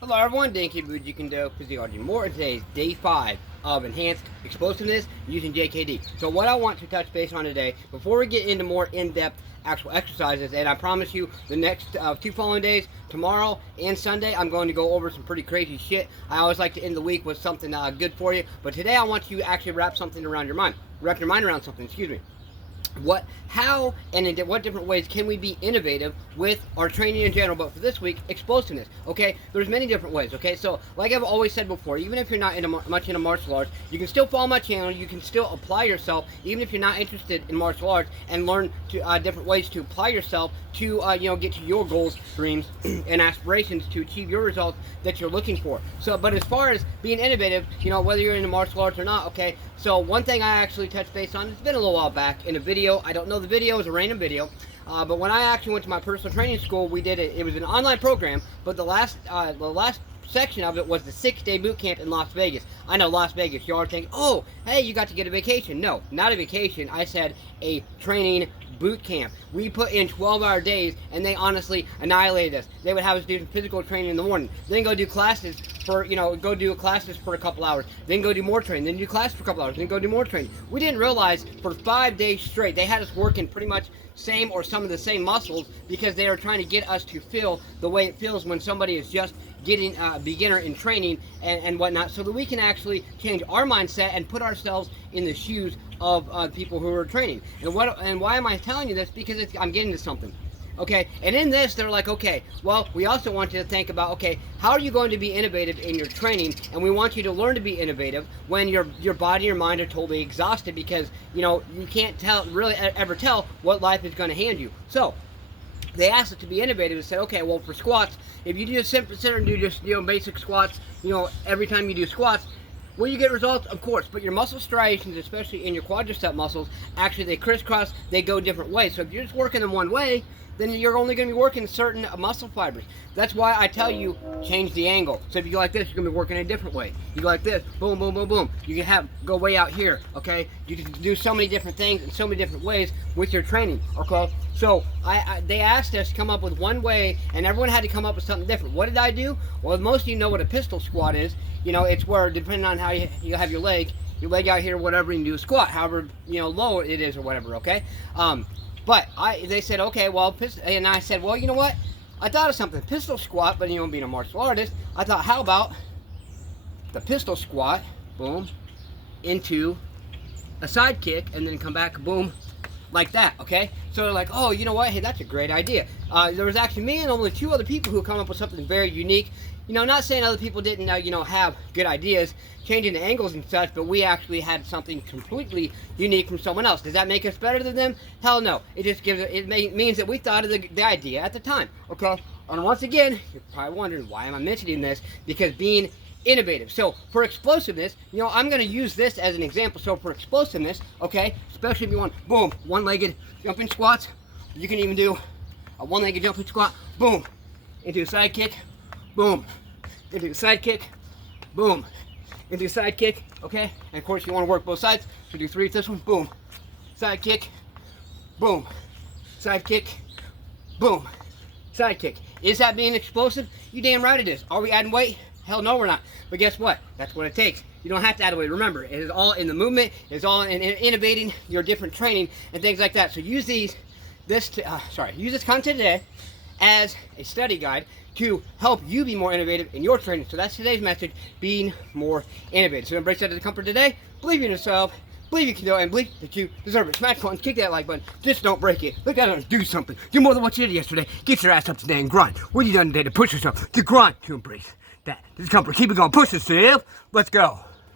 Hello everyone, Dinky Bougie can do physiology more. And today's day 5 of enhanced explosiveness using JKD. So what I want to touch base on today, before we get into more in-depth actual exercises, and I promise you the next 2 following days, tomorrow and Sunday, I'm going to go over some pretty crazy shit. I always like to end the week with something good for you, but today I want you to actually wrap something around your mind. Wrap your mind around something, excuse me. How and in what different ways can we be innovative with our training in general, but for this week, explosiveness, okay? There's many different ways, okay? So, like I've always said before, even if you're not much into martial arts, you can still follow my channel, you can still apply yourself, even if you're not interested in martial arts, and learn to, different ways to apply yourself to, get to your goals, dreams, and aspirations to achieve your results that you're looking for. So, but as far as being innovative, whether you're into martial arts or not, okay? So, one thing I actually touched base on, it's been a little while back in a video. I don't know the video, it was a random video, but when I actually went to my personal training school, we did it. It was an online program, but the last section of it was the 6-day boot camp in Las Vegas. I know Las Vegas, y'all are thinking, oh, hey, you got to get a vacation. No, not a vacation. I said a training boot camp. We put in 12-hour days, and they honestly annihilated us. They would have us do physical training in the morning, then go do classes for, go do classes for a couple hours, then go do more training, then do classes for a couple hours, then go do more training. We didn't realize for 5 days straight, they had us working pretty much same or some of the same muscles because they are trying to get us to feel the way it feels when somebody is just getting a beginner in training and whatnot, so that we can actually change our mindset and put ourselves in the shoes of people who are training. And why am I telling you this? Because I'm getting to something. Okay, and in this, they're like, okay, well, we also want you to think about, okay, how are you going to be innovative in your training? And we want you to learn to be innovative when your body and your mind are totally exhausted because, you can't really ever tell what life is going to hand you. So, they asked us to be innovative and said, okay, well, for squats, if you just sit and do just, basic squats, every time you do squats, will you get results? Of course, but your muscle striations, especially in your quadricep muscles, actually they crisscross, they go different ways. So if you're just working them one way, then you're only going to be working certain muscle fibers. That's why I tell you, change the angle. So if you go like this, you're going to be working a different way. You go like this, boom, boom, boom, boom. You can go way out here, okay? You can do so many different things in so many different ways with your training, okay? So they asked us to come up with one way, and everyone had to come up with something different. What did I do? Well, most of you know what a pistol squat is. It's where, depending on how you have your leg out here, whatever, you can do a squat, however, low it is or whatever, okay? But they said, okay, well, and I said, well, you know what? I thought of something, pistol squat, but being a martial artist, I thought, how about the pistol squat, boom, into a side kick, and then come back, boom, like that, okay? So they're like, oh, you know what? Hey, that's a great idea. There was actually me and only 2 other people who come up with something very unique. Not saying other people didn't, have good ideas, changing the angles and such, but we actually had something completely unique from someone else. Does that make us better than them? Hell no. It just means that we thought of the idea at the time, okay? And once again, you're probably wondering, why am I mentioning this? Because being innovative. So for explosiveness, I'm going to use this as an example. So for explosiveness, okay, especially if you want, boom, one-legged jumping squats, you can even do a one-legged jumping squat, boom, into a side kick, boom, into a side kick, boom, into a side kick, okay? And of course you want to work both sides, so do 3 with this one, boom, side kick, boom, side kick, boom, side kick. Is that being explosive? You damn right it is. Are we adding weight? Hell no, we're not. But guess what? That's what it takes. You don't have to add weight. Remember, it is all in the movement. It's all in innovating your different training and things like that. So use this content today as a study guide to help you be more innovative in your training. So that's today's message, being more innovative. So embrace that as a comfort today. Believe in yourself. Believe you can do it, and believe that you deserve it. Smash buttons, kick that like button. Just don't break it. Look at it, do something. Do more than what you did yesterday. Get your ass up today and grind. What have you done today to push yourself? To grind, to embrace that discomfort. Keep it going. Push yourself. Let's go.